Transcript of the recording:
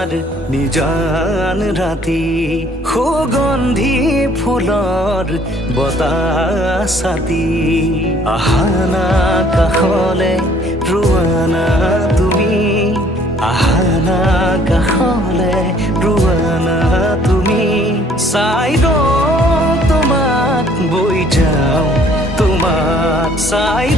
তোমাৰ নিজান ৰাতি সুগন্ধি ফুলৰ বতাহ ছাতি আহানা কাষলে ৰোৱানা তুমি আহানা কাষলে ৰোৱানা তুমি চাই তোমাক বৈ যাওঁ তোমাক চাই